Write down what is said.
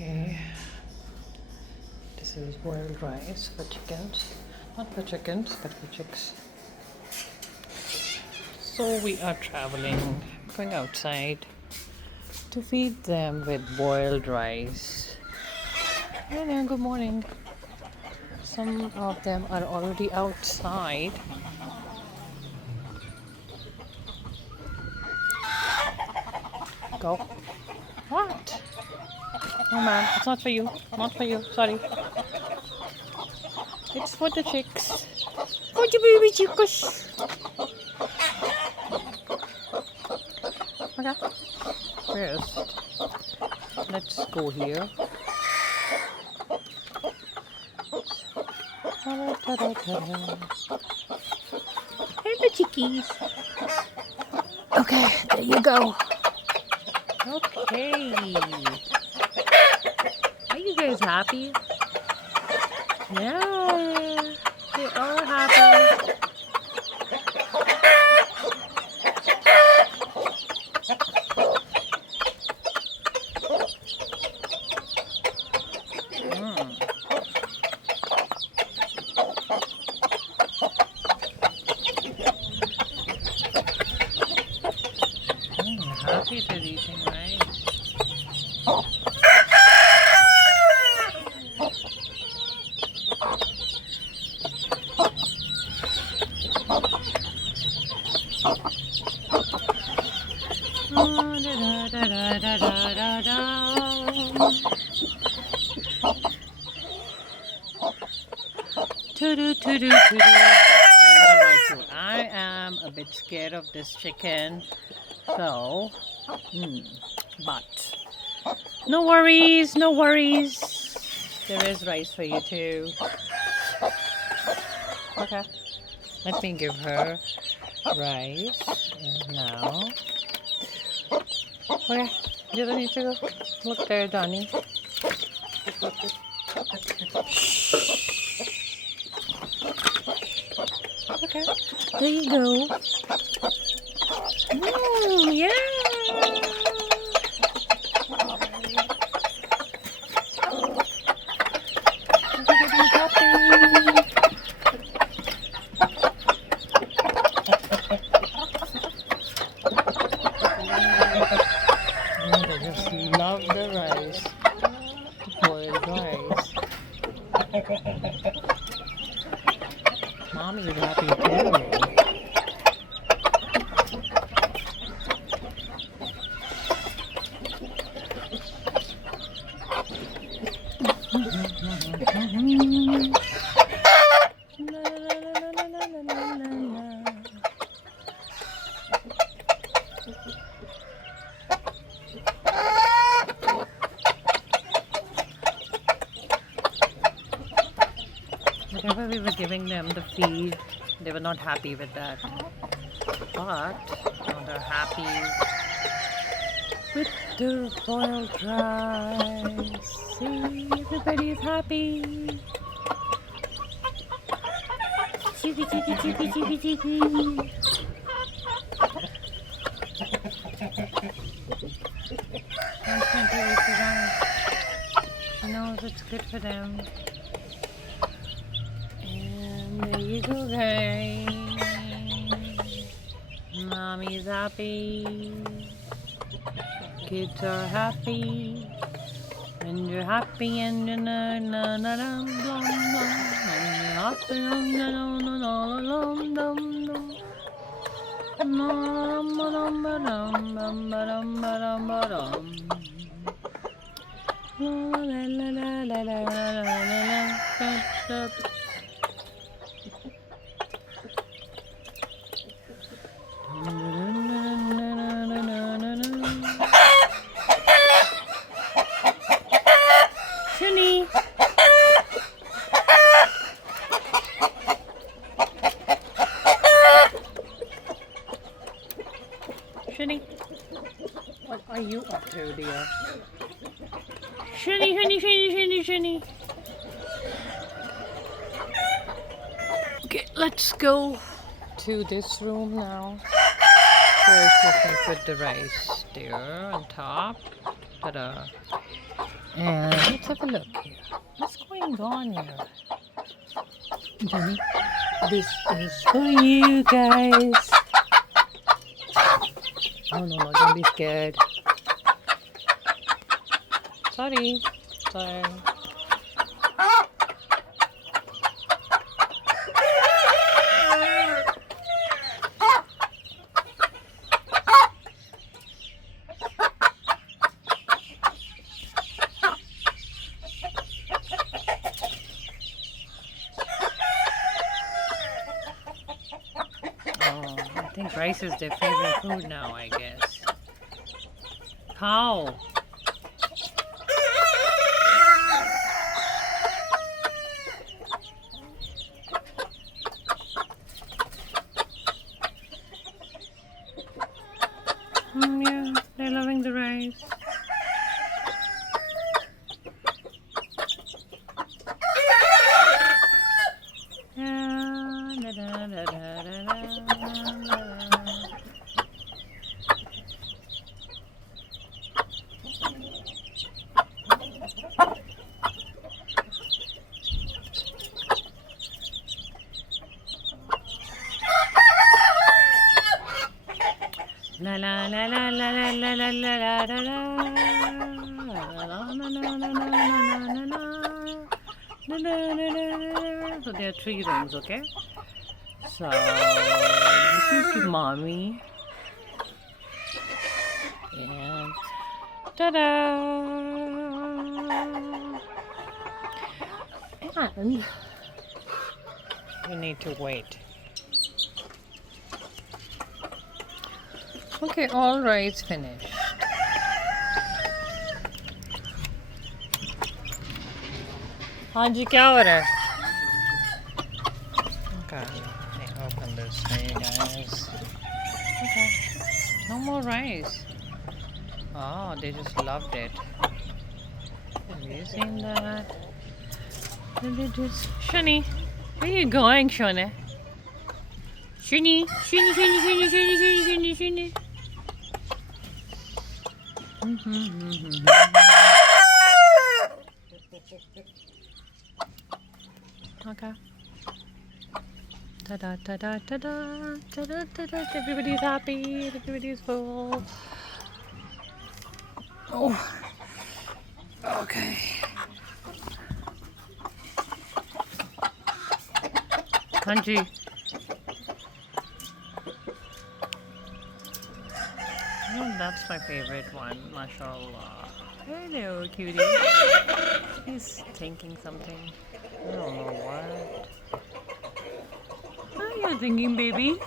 Okay, this is boiled rice for chickens. Not for chickens, but for chicks. So we are traveling, going outside to feed them with boiled rice. Hello, good morning. Some of them are already outside. Go. What? No, ma'am, it's not for you. Not for you. Sorry. It's for the chicks. Go to baby chicks. Okay. First, let's go here. Hello, chickies. Okay, there you go. Okay. Are you guys happy? Yeah, they are happy. Happy they're eating rice. I am a bit scared of this chicken, so but no worries, no worries. There is rice for you too. Okay, let me give her rice now. Okay, you don't need to go. Look there, Donnie. Okay, there you go. Yeah. I just love the rice, boiled rice. Mommy is happy too. Whenever we were giving them the feed, they were not happy with that. But now they're happy with the boiled rice. See, everybody is happy. Chicky, chicky, chicky, chicky, chicky. Constantly eat the rice. She knows it's good for them. And there you go, guys. Mommy's happy. Kids are happy. And you're happy and you're na na na na blum blum. And you're happy and you're na na na na dum dum. La la la la la la la la la. Shuni. Shuni. What are you up to, dear? Shuni, shuni, shuni, shuni, shuni. Okay, let's go to this room now. First, let me put the rice there on top. Ta-da. And let's have a look here. What's going on here? Jenny, this is for you guys. Oh no, don't be scared. Sorry. I think rice is their favorite food now, I guess. How? Yeah, they're loving the rice. La la la la la la la la la la la. So there are 3 rooms, okay? So this is the mommy. And ta-da! And we need to wait. Okay, all rights finished. हाँ जी क्या हो रहा है? Okay, let me open this for you guys. Okay, no more rice. Oh, they just loved it. Have you seen that? Did they just... Shani, where are you going, Shani? Shani. Okay. Ta-da, ta-da, ta-da, ta-da, ta-da. Everybody's happy. Everybody's full. Oh. Okay. Kanji. Oh, that's my favorite one, mashallah. Hello, cutie. He's thinking something. I don't know what. What are you thinking, baby?